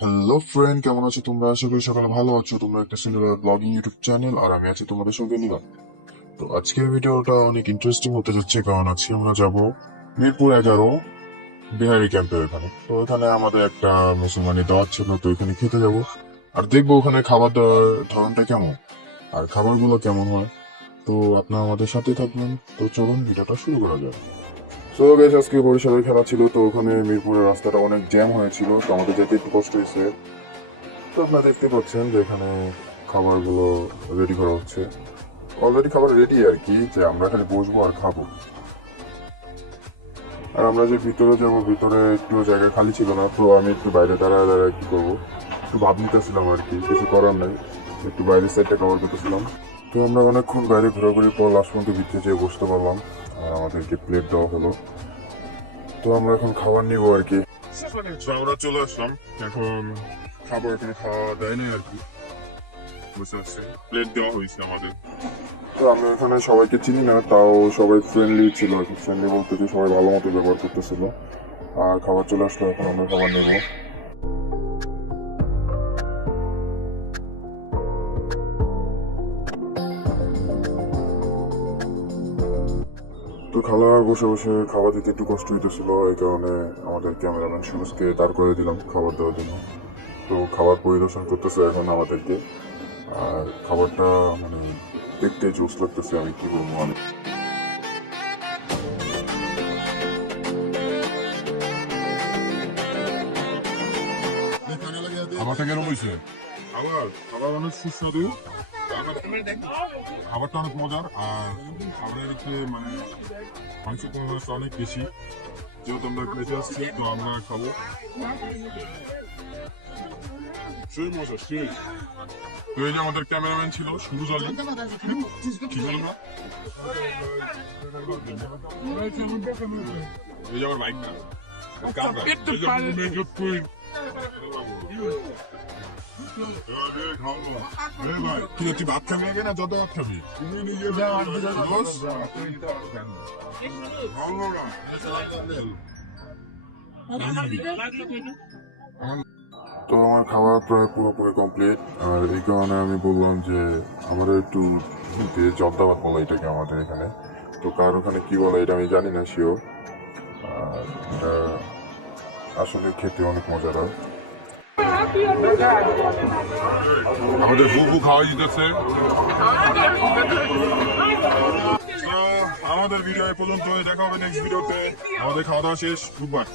Hello friend কেমন আছো তোমরা? আশা করি সকালে ভালো আছো। তোমরা একটা সিঙ্গুলার ব্লগিং ইউটিউব চ্যানেল আর আমি আছি তোমাদের সঙ্গে নিলাম তো আজকের ভিডিওটা অনেক ইন্টারেস্টিং হতে যাচ্ছে, কারণ আজকে আমরা যাব মিরপুর এগারো বিহারি ক্যাম্পের ওখানে। তো ওখানে আমাদের একটা মুসলমানি দাওয়াত ছিল, তো ওখানে খেতে যাব। আর দেখব ওখানে খাবার দাওয়ার ধরনটা কেমন, আর খাবারগুলো কেমন হয়। তো আপনারা আমাদের সাথে থাকবেন। তো চলুন, ভিডিওটা শুরু করা যাক। তো বেশ আজকে বরিশালের খেলা ছিল, তো ওখানে মিরপুরের রাস্তাটা অনেক জ্যাম হয়েছিল, তো আমাদের যেতে একটু কষ্ট হয়েছে। তো আপনারা দেখতে পাচ্ছেন যে এখানে খাবারগুলো রেডি করা হচ্ছে। অলরেডি খাবার রেডি আর কি, যে আমরা খালি বসবো আর খাব। আর আমরা যে ভিতরে যাব, ভিতরে একটু জায়গা খালি ছিল না, তো আমি একটু বাইরে দাঁড়ায় দাঁড়ায় কি করব? একটু ভাব নিতেছিলাম আর কি, কিছু করার নাই। একটু বাইরের সাইডটা কভার করতেছিলাম। তো আমরা অনেকক্ষণ বাইরে ঘোরাঘুরি পর লাস্ট পর্যন্ত ভিতরে যেয়ে বসতে পারলাম। আর আমাদেরকে প্লেট দেওয়া হলো। তো আমরা এখন খাবার নিবো আর কি। আমরা চলে আসলাম। এখন খাবার এখানে খাওয়া দেয় না আর কি। প্লেট দেওয়া হয়েছে আমাদের। তো আমরা এখানে সবাইকে চিনি না তাও সবাই ফ্রেন্ডলি ছিল আর কি। ফ্রেন্ডলি বলতে সবাই ভালো মতো ব্যবহার করতেছিল। আর খাবার চলে আসলো এখন আমরা খাবার নেব। তো খালার বসে বসে খাবার দিতে একটু কষ্ট হইতেছিল, এই কারণে আমাদের ক্যামেরাম্যান সুরজকে দাঁড় করে দিলাম খাবার দেওয়ার জন্য। তো খাবার পরিদর্শন করতেছে এখন আমাদেরকে। আর খাবারটা মানে দেখতে জোস লাগতেছে, আমি কি বলব মানে। খাবারটা কেন হয়েছে খাবার খাবার অনেক সুস্বাদু। খাবারটা অনেক মজার আর খাবারের যে মানে মাংস পরিমাণটা অনেক বেশি যেহেতু আমরা বেঁচে আসছি তো আমরা খাব। সেই মজা সেই তো এই যে আমাদের ক্যামেরাম্যান ছিল কি বলব না এই যে আমার বাইকটা এই যে মেজর কুইন কি তুই ভাত খাবি না যত ভাত খাবি? তুমি নিজে তো আমার খাবার প্রায় পুরোপুরি কমপ্লিট আর এই কারণে আমি বললাম যে আমাদের একটু জর্দাবাদ বলে এটাকে আমাদের এখানে। তো কার ওখানে কি বলে এটা আমি জানি না শিওর আর এটা আসলে খেতে অনেক মজার হয়। আমাদের বুবু খাওয়া দিতেছে। আমাদের ভিডিও এ পর্যন্ত দেখা হবে নেক্সট ভিডিওতে আমাদের খাওয়া দাওয়া শেষ। Good bye